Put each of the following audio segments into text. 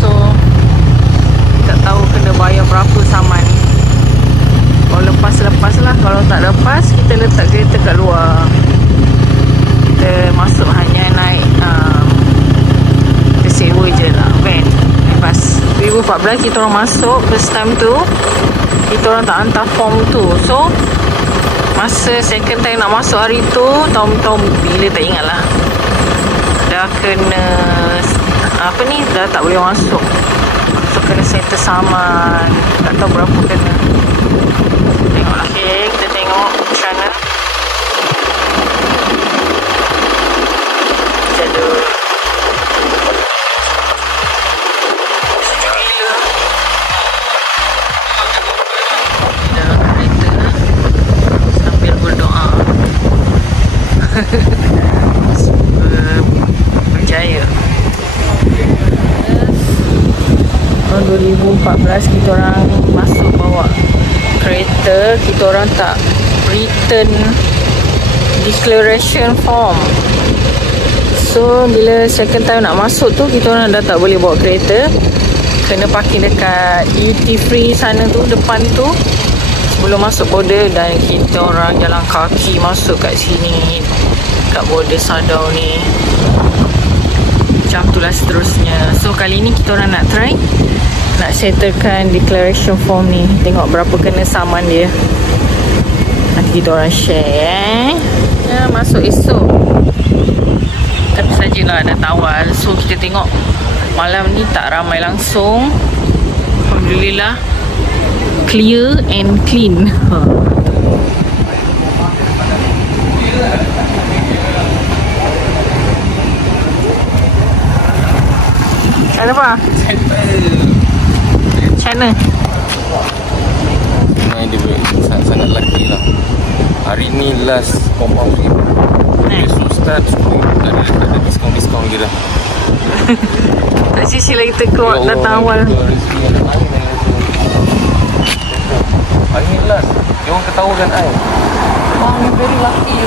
So tak tahu kena bayar berapa saman. Kalau lepas lah. Kalau tak lepas, kita letak kereta kat luar. Kita masuk hanya naik kita sewa je lah van. Lepas 2014 kita orang masuk, first time tu kita orang tak hantar form tu. So masa second time nak masuk hari tu, tahun-tahun bila tak ingat lah, dah kena dah tak boleh masuk. So kena settle saman, tak tahu berapa kena. Tengoklah. Okay, kita tengok macam mana. Jadul sejuk gila dalam kereta sambil berdoa. Semoga berjaya. Tahun 2014 kita orang masuk bawa kereta, kita orang tak return declaration form. So bila second time nak masuk tu, kita orang dah tak boleh bawa kereta, kena parking dekat duty free sana tu, depan tu, sebelum masuk border. Dan kita orang jalan kaki masuk kat sini, kat border Sadau ni. Macam itulah seterusnya. So kali ni kita orang nak try nak settlekan declaration form ni. Tengok berapa kena saman dia. Nanti kita orang share ya, masuk esok. Tapi sajalah dah tawal. So kita tengok malam ni tak ramai langsung. Alhamdulillah, clear and clean. Ada apa? Macam mana? Dia sangat lelaki lah. Hari ni last compound trip. Besok start ada diskaun je dah. Tak sisi lagi tekuk datang awal. Hari ni last. Dia orang ketawakan I. Oh, you very lucky.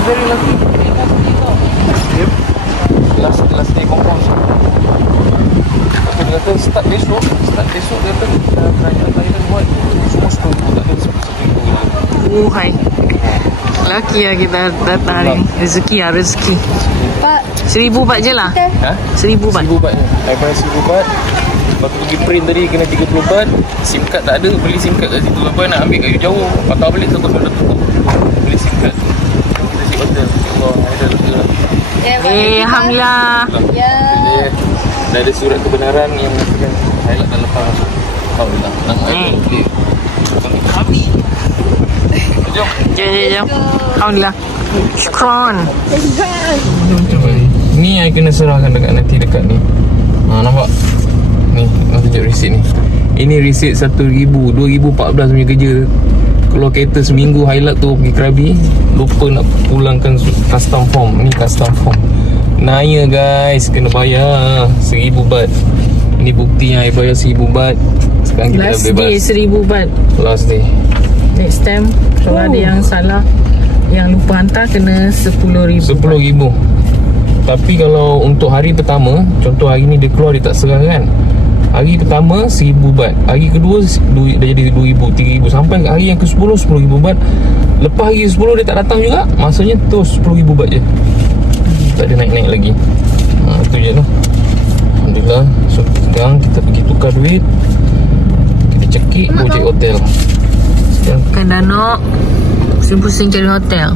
Yep. Last day compound trip. Dia kata start besok dia kata kerajaan Thailand buat semua seminggu, tak ada seminggu. Hai. Laki lah kita datang hari ni. Rezeki. Pak, 1000 baht je lah. 1000 baht. 1000 baht je. Daripada 1000 baht. Lepas tu pergi print tadi kena 30 baht. SIM card tak ada, beli SIM card kat situ. Lepas nak ambil kat jauh, patah balik takut sudah tutup. Beli SIM card tu. Kita si hotel. Allah, ada lega lah. Alhamdulillah. Ya. Dah ada surat kebenaran yang mengatakan highlight dah lepas. Alhamdulillah. Okey. Kami. Jom. Alhamdulillah. Syukran. Ni yang kena serahkan nanti dekat ni. Nampak? Ni, nak tunjuk resit ni. Ini resit 1000, 2014 punya kerja. Keluar kereta seminggu, highlight tu pergi Krabi, lupa nak pulangkan custom form. Ni custom form. Naya guys, kena bayar 1000 baht. Ini bukti yang saya bayar 1000 baht. Sekarang kita dah bebas. Last day 1000 baht. Last day. Next time kalau ada yang salah, yang lupa hantar, kena 10,000. 10,000. Tapi kalau untuk hari pertama, contoh hari ni dia keluar, dia tak serah kan. Hari pertama 1000 baht. Hari kedua dah jadi 2000, 3000. Sampai hari yang ke-10 10,000 baht. Lepas hari ke-10 dia tak datang juga, maksudnya terus 10,000 baht je. Tak ada naik-naik lagi. Itu je lah. Alhamdulillah. So sekarang kita pergi tukar duit, kita cekik Gojek hotel. Kan dah nak pusing-pusing cari hotel.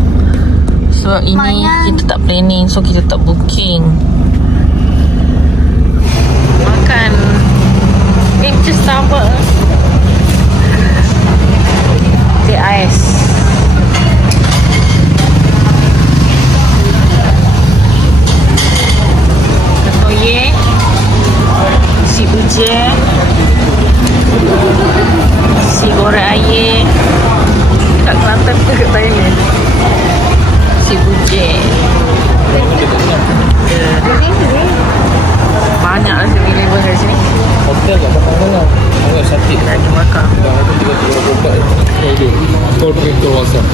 So ini kita tak planning, so kita tak booking. Makan macam Starbucks. Teh ais. Ketoye, si buje, si goreng air. Kat Kelantan ke kat Thailand? Si buje. Banyak lah available kat sini. Hotel kat belakang lah. Agak sakit. Lagi makan. Dah ada 3 ubat. Okay. Call printer WhatsApp.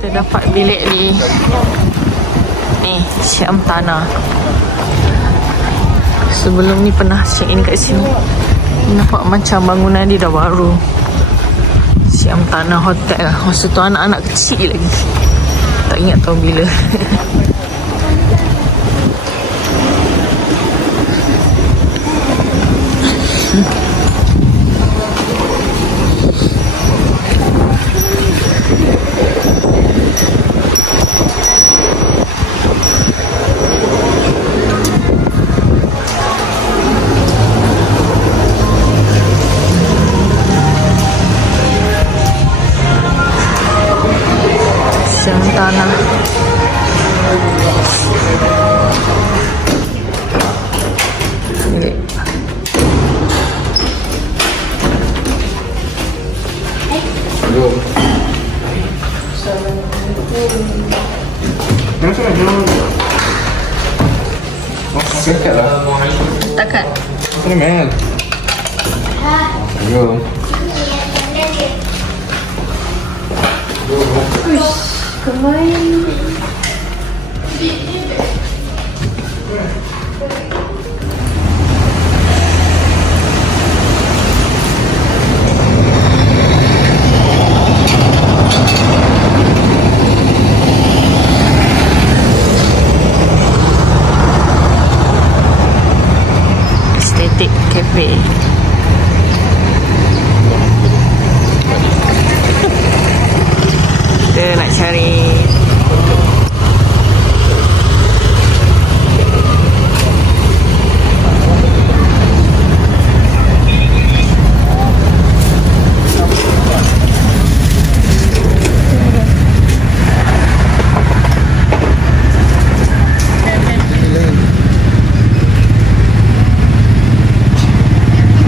Kita dapat bilik ni. Ni, Syam Tanah. Sebelum ni pernah check in kat sini. Nampak macam bangunan dia dah baru. Syam Tanah Hotel. Masa tu anak-anak kecil lagi. Tak ingat tahun bila. Syam Tanah. Bilik. Dekat lah. Takat. Sini Mel. Go. Estetik Cafe. Kita nak cari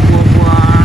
buah-buah.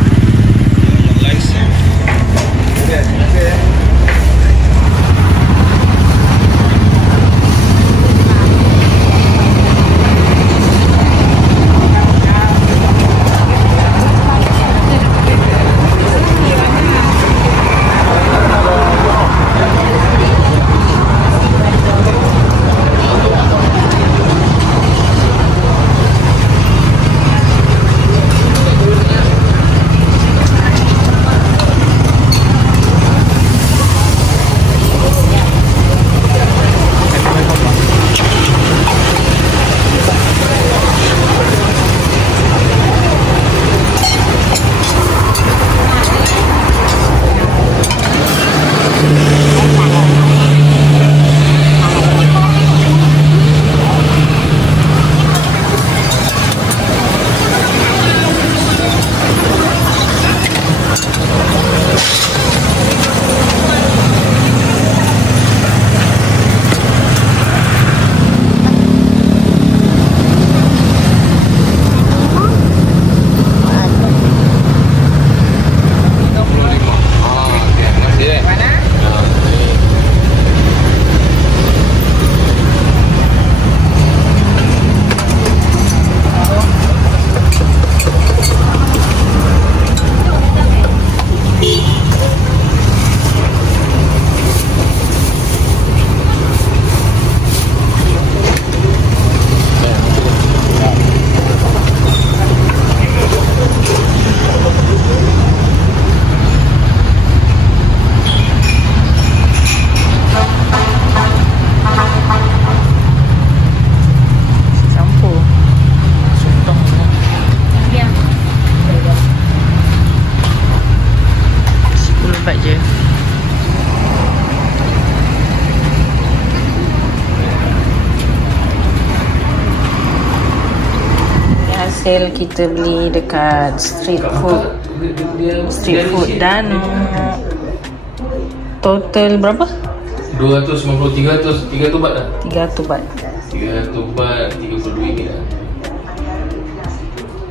Hasil kita beli dekat street food dan total berapa? 250, 300 baht dah. 300 baht. 300 baht, RM32 lah.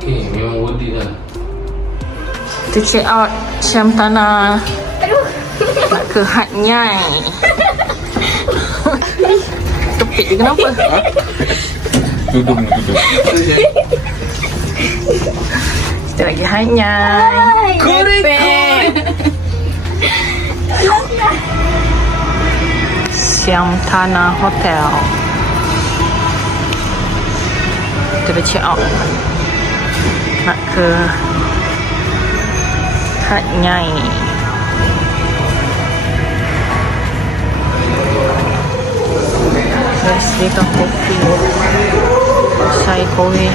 Okay, memang worth it lah. Kita check out Syam Tanah. Nak ke Hat Nyai. Kepit je kenapa? Tudung. Kita lagi Hat Nyai. Korek. Siam Tanah Hotel. Kita dah check out nak ke Hat Nyai. Sediakan kopi, chai kowe.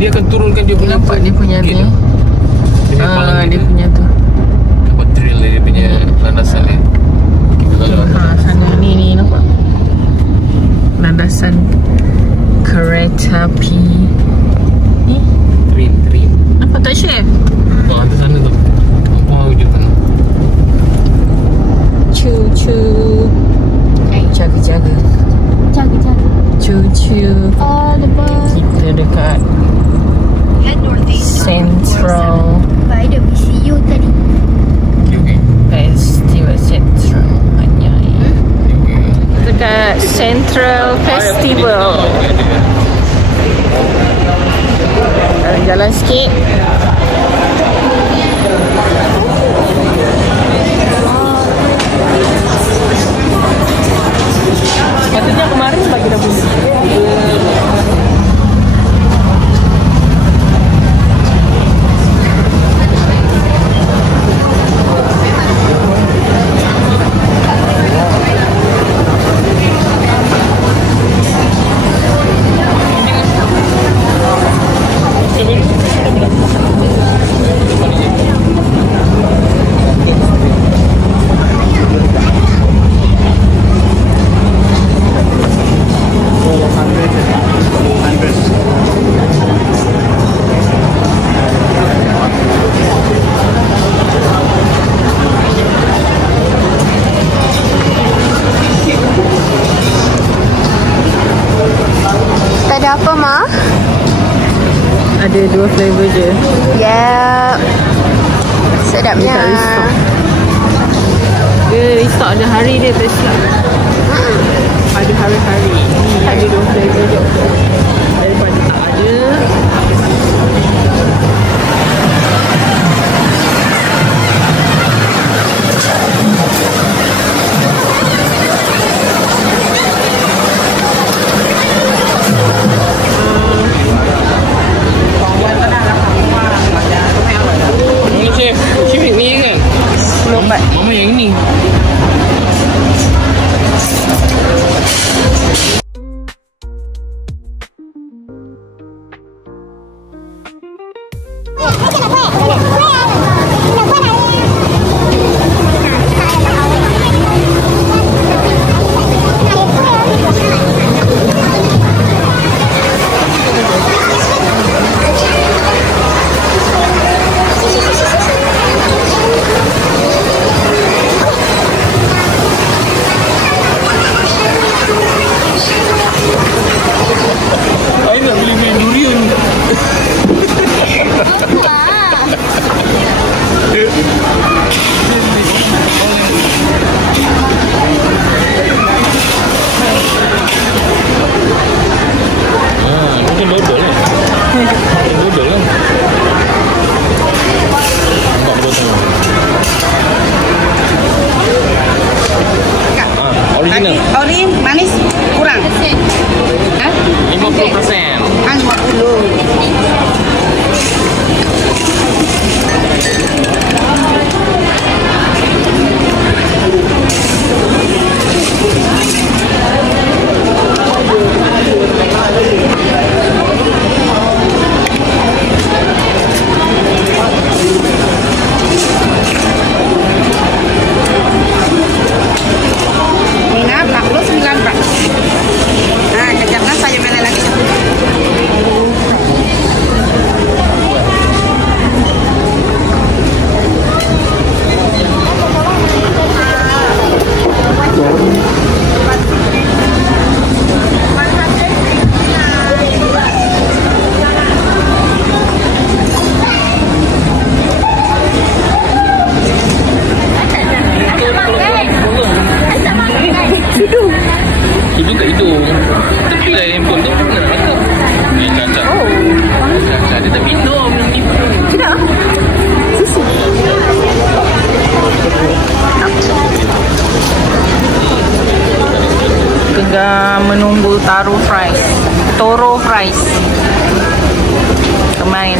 Dia akan turunkan dia punya. Nampak dia punya ni. Dia punya tu. Nampak drill dia punya landasan dia. Sana ni nampak. Landasan kereta api. Ni. Trim. Nampak tak Chef? Oh, atas sana tu. Nampak wujud sana. Cu. Jaga. Cu. Oh, lepas. Kita dekat Head northeast. Central By the BCU tadi. Okay. Festival Central Hat Nyai. Okay. Dekat Central Festival. Jalan sikit. Katanya kemarin bagi dah beli. Ada apa, Ma? Ada 2 flavor je. Yep. Sedapnya. Dia tak restock. Dia restock ada hari dia tak silap. Ada hari-hari. Ni ada 2 flavor je. Daripada tak ada. Chef ni kan? 10 baht. Mama yang ini. Original. Ori manis kurang. 50%. 50.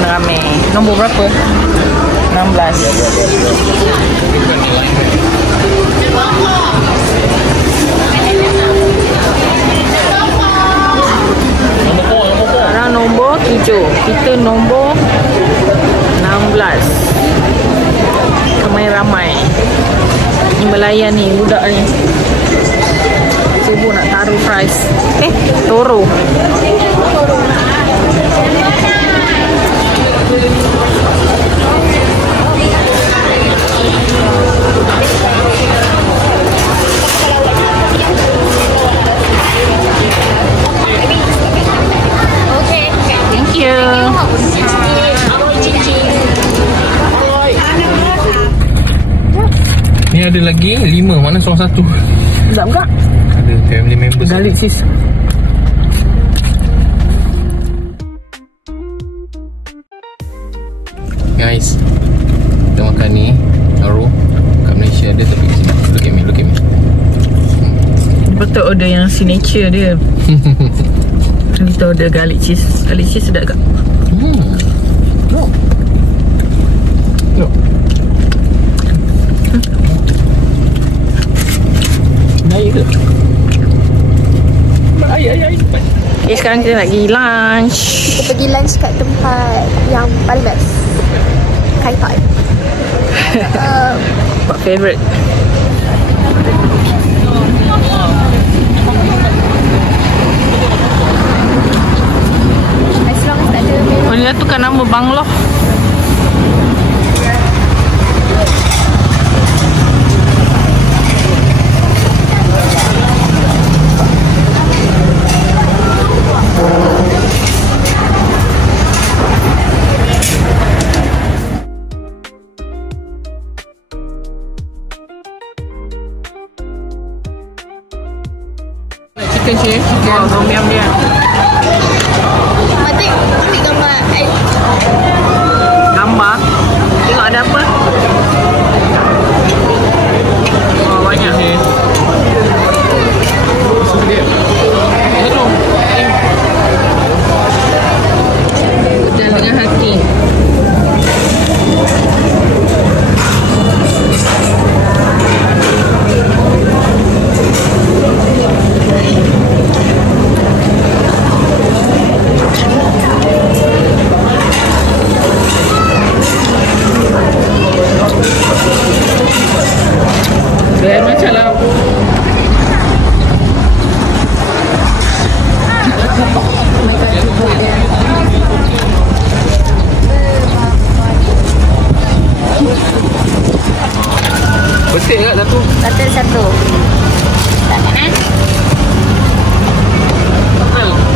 kena ramai. Nombor berapa? 16. Sekarang nombor 7. Kita nombor 16. Ramai-ramai. Ni melayan ni, budak ni. Sibuk nak taruh price. Toro. Thank you. Ni ada lagi 5. Mana seorang satu? Sedap tak? Ada family members. Garlic cheese. Guys, kita makan ni taro kat Malaysia ada tapi kat sini. Look at me, look at me. Betul order yang signature dia. Kita order garlic cheese. Garlic cheese sedap tak? No. No. Naik ke? Ay. Okay, sekarang kita nak pergi lunch. Kita pergi lunch kat tempat yang paling best. Kai Tai. What favourite? As long as tak ada menu. Oh, dia tukar nama Bangloh. Chicken chip. Wow, tom yum dia. Matik, ambil gambar. Gambar. Tengok ada apa? Oh, banyak. Udang dengan hati. Biar macam lah. Betul tak satu? Satu. Tak kan?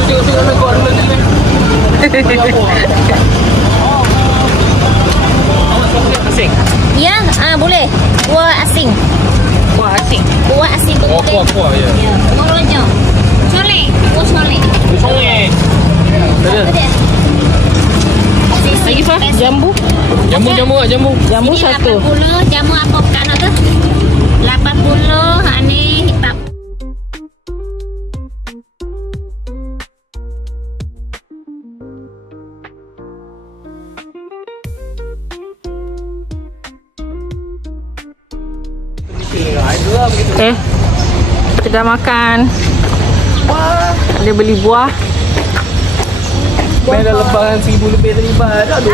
Tengok kau ada lagi. Asing. Ya, boleh. Buah asing. Wah, asing. Buah asing Oh, betul. kuah ya. Ya, buah rojo. Soleh. Buah soleh. Songai. Lagi apa? Jambu? Jambu. Jambu Ini satu. 80, jamu apa kat nak tu? 80, hak ni hitam. Kita dah makan. Dia beli buah. Main dah lepas 1000 lebih terlibat. Aduh.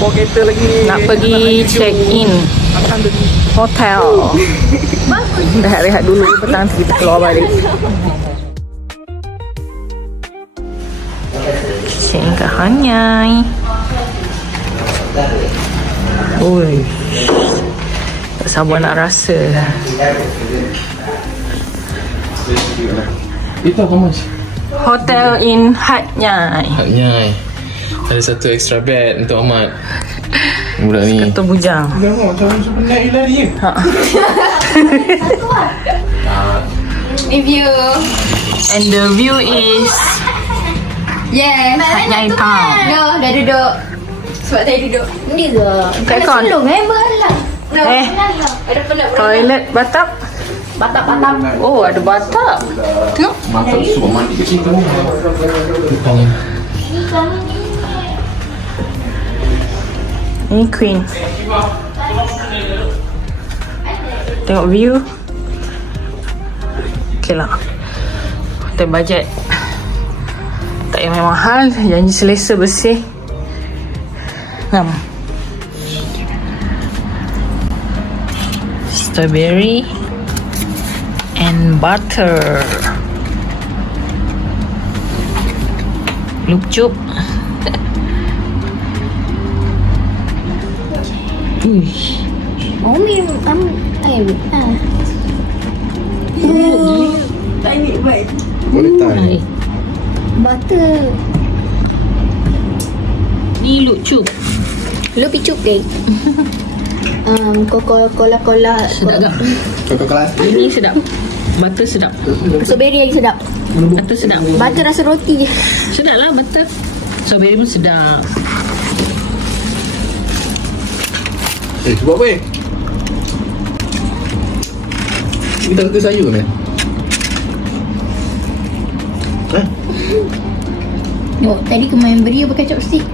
Bawa kereta lagi. Nak pergi check in hotel. Rehat-rehat dulu. Petang nanti kita keluar balik. Singkahannya. Oi. Tak sabar nak rasa. Itu apa mas? Hotel in Hat Nyai. Haknya ada satu extra bed untuk Ahmad. Budak ni. Ketua bujang. Macam sebenarnya lari je. Review. And the view is Yeah. Hat Nyai Town. Dah duduk. Sebab saya duduk. Ni ke? Kat kon. Member lah. Ada penat Toilet batap. batap-batap. Oh, ada batap. Tengok. Mantap suruh mandi kat situ. Ini Queen. Tengok view. Okay lah. Hotel budget. Tak yang mahal. Janji selesa, bersih. Strawberry and butter. Lucup. Oh, minum air. Boleh tahan. Butter. Ni lucup. Lu picup deh. Cola. Sedap tak? Coklat kelas. Ini sedap. Butter sedap. Strawberry lagi sedap. Butter sedap. Butter rasa roti je. Sedap lah butter. Strawberry pun sedap. Buat apa? Kita suka sayur ni. Tengok, tadi kemain beri pakai chopstick.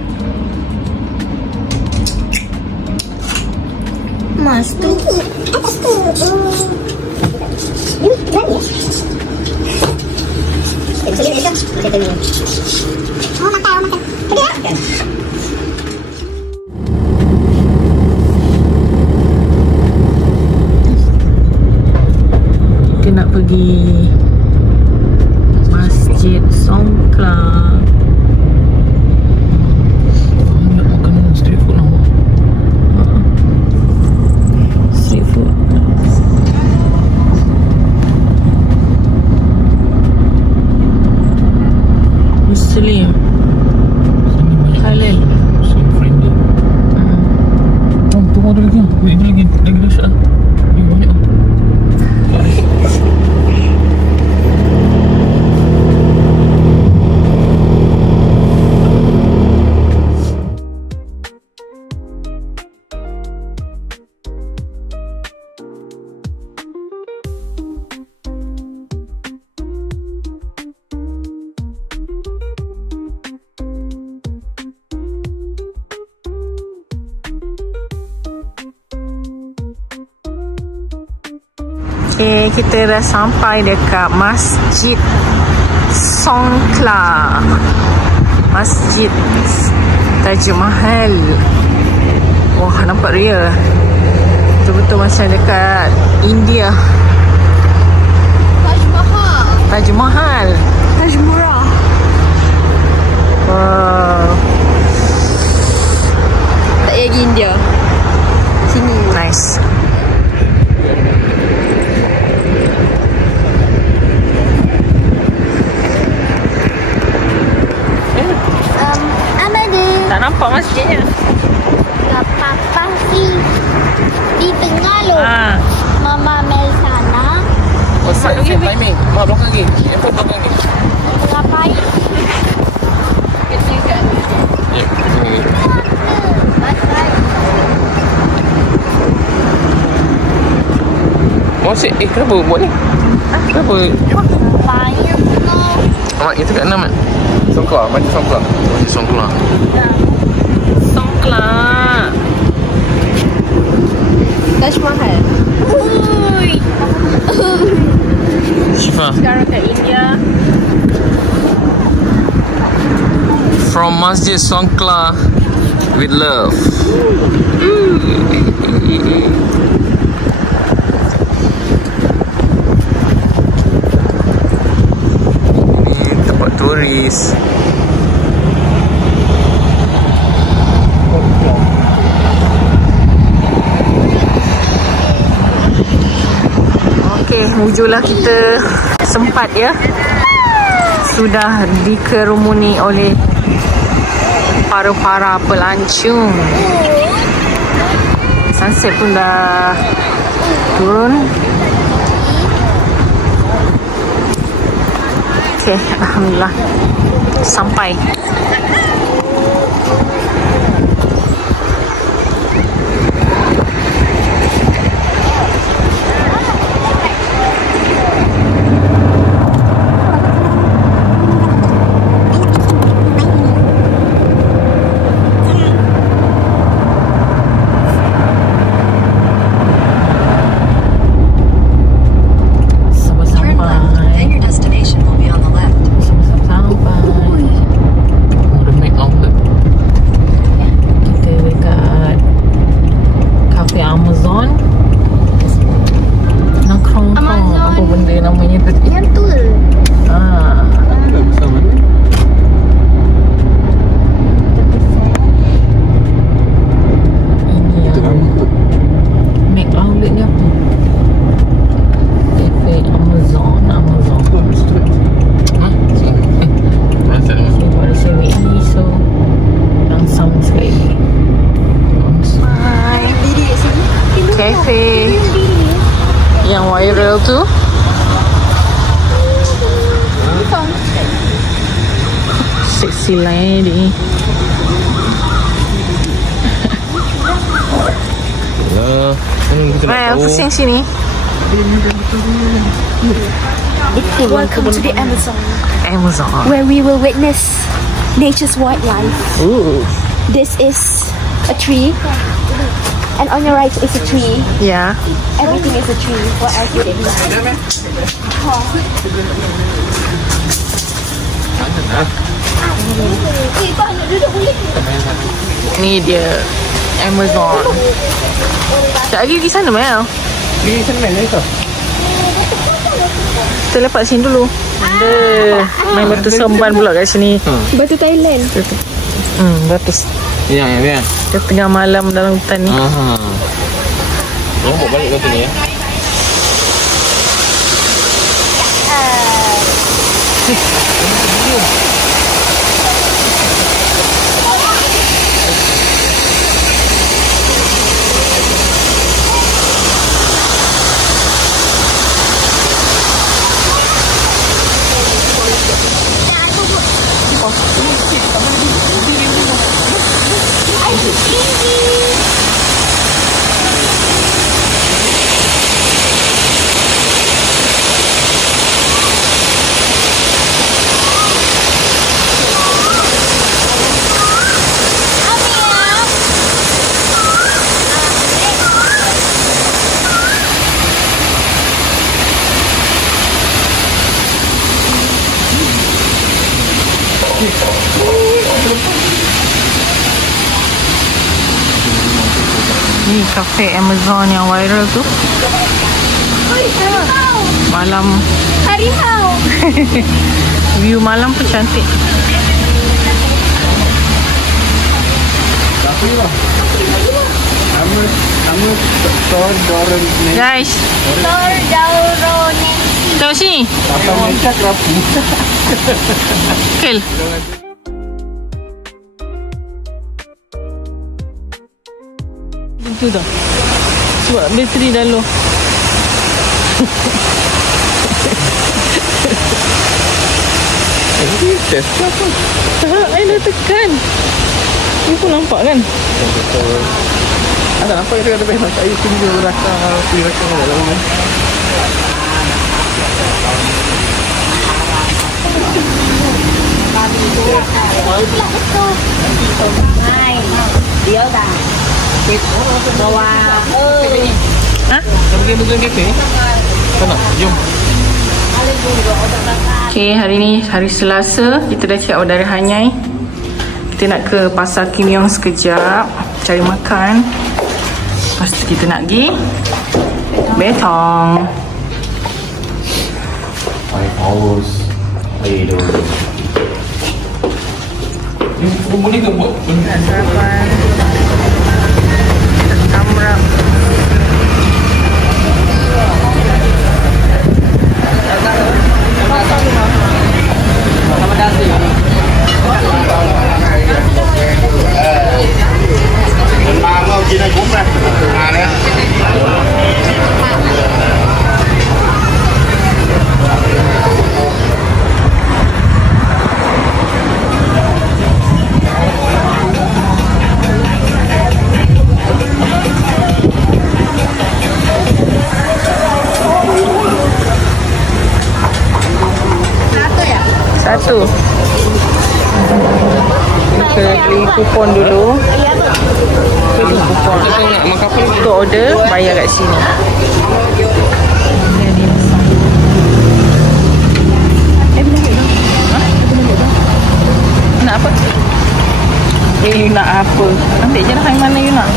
Mas tu. Kita nak pergi Masjid Songkla. Nak makan street food nak. Street food. Muslim. Halal. Muslim friendly. Tunggu ada lagi. Lagi dahsyat. Ini banyak. Okay, kita dah sampai dekat Masjid Songkla. Masjid Taj Mahal. Wah, nampak real. Betul-betul macam dekat India. Taj Mahal. Taj Mahal. Taj Murah. Wow. Tak lagi India. Sini. Nice. Tak nampak masjidnya. Papa di tengah lo. Mama Mel sana. Oh, set timing. Mak belakang lagi. Apa belakang lagi? Ngapain? Kecilkan. Ya. Masih kenapa buat ni? Kenapa? Banyak no. Mak, kita kat 6 kan? Songkla, macam Songkla. Macam Songkla. Songkla. Taj Mahal. Ui. Shifa. Sekarang kat India. From Masjid Songkla with love. Ini tempat turis. Okey, wujudlah kita sempat ya. Sudah dikerumuni oleh para pelancong. Sunset pun dah turun. Okey, alhamdulillah sampai. kita nak tahu. Pusing sini. Welcome to the Amazon, Amazon. where we will witness nature's wildlife. Ooh. This is a tree, and on your right is a tree. Yeah. Everything is a tree. What else would it be? Ni dia Amazon. Sekejap lagi pergi sana Mel. Di sana ni tu. Kita lepak sini dulu. Main batu semban pula kat sini. Batu Thailand. Batu. Ya. Kita tengah malam dalam hutan ni. Orang bawa balik batu ni ya. Ni kafe Amazon yang viral tu. Malam Harimau. view malam pun cantik. Nama Dordoran ni. Guys, tengok sini. Atau macam kerapu. Kel. Itu dah. Sebab bateri dah low. Ini test apa? Tak, I dah tekan. Ni pun nampak kan? Ada nampak itu ada memang saya tunggu rasa dalam ni. Ha? Kita pergi betul kafe. Sana, jom. Okay, hari ni hari Selasa. Kita dah check out dari Hanyai. Kita nak ke Pasar Kim Yong sekejap, cari makan. Lepas tu kita nak pergi Betong. 5 hours. Aduh. Ni boleh ke buat benda? Sarapan Amrak. Satu. Kita beli kupon dulu. Beli kupon. Kita nak makan apa ni? Untuk order, bayar kat sini. Nak apa? You nak apa? Ambil je lah yang mana you nak.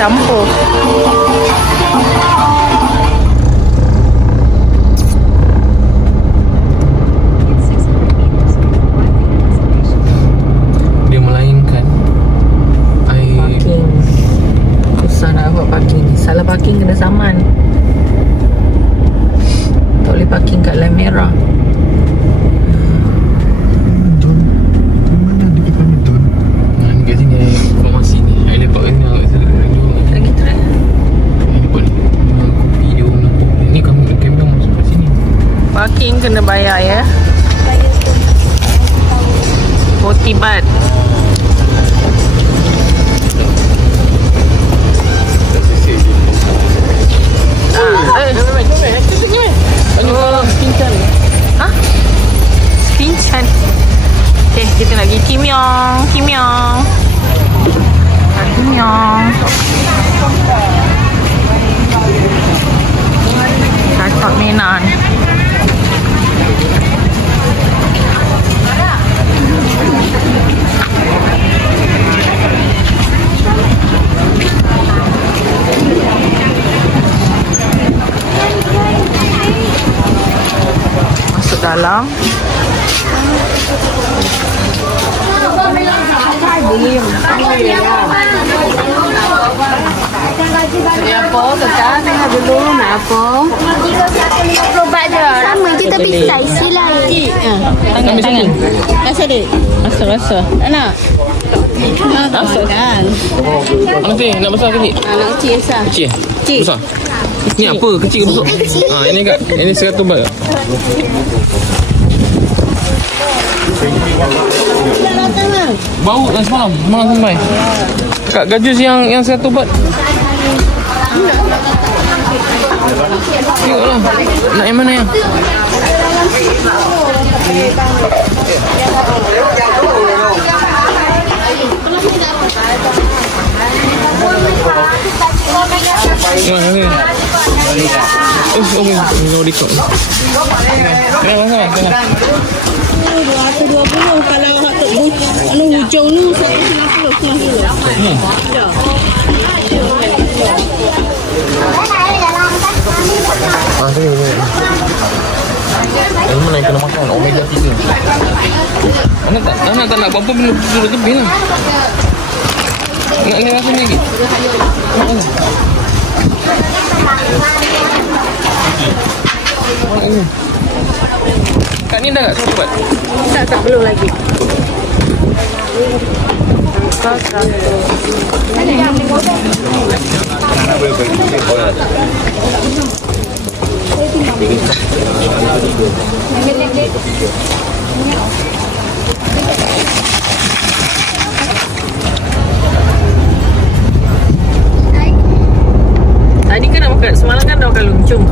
Campur. parking kena saman. Tak boleh parking kat lamp merah. Mana dia kata Don? Nah, ni kat sini formasi ni. Saya lepak kat sini. Lagi tu dah. Saya lepak ni. Kopi dia orang. Ni kamera masuk kat sini. Parking kena bayar ya. 40 baht. Hah? Pinchan. Okay, kita nak pergi Kim Yong. Kim Yong. Kim Yong. Cakap Menan. Masuk dalam. Ni apa? Kakak tengah dulu nak apa? 50 baht je. Sama kita pergi taksi lah. Tangan. Rasa dek. Rasa. Anak. Kan. Nanti nak besar kecil? Anak kecil besar. Kecil? Besar? Ni apa? Kecil ke besar? Ini kat. Ini 100 baht. Bau dah semalam sampai. Kak gajus yang 100 baht. Tengoklah. Nak yang mana yang? Okey. Okey. No record. Kenapa? 220 kalau hujung ni 150. Ini mana yang kena makan? Omega 3. Anak tak nak apa-apa benda lebih lah. Nak ni rasa ni lagi. Kak ni dah tak cepat? Tak belum lagi. Tadi kan nak makan, semalam kan dah makan luncung.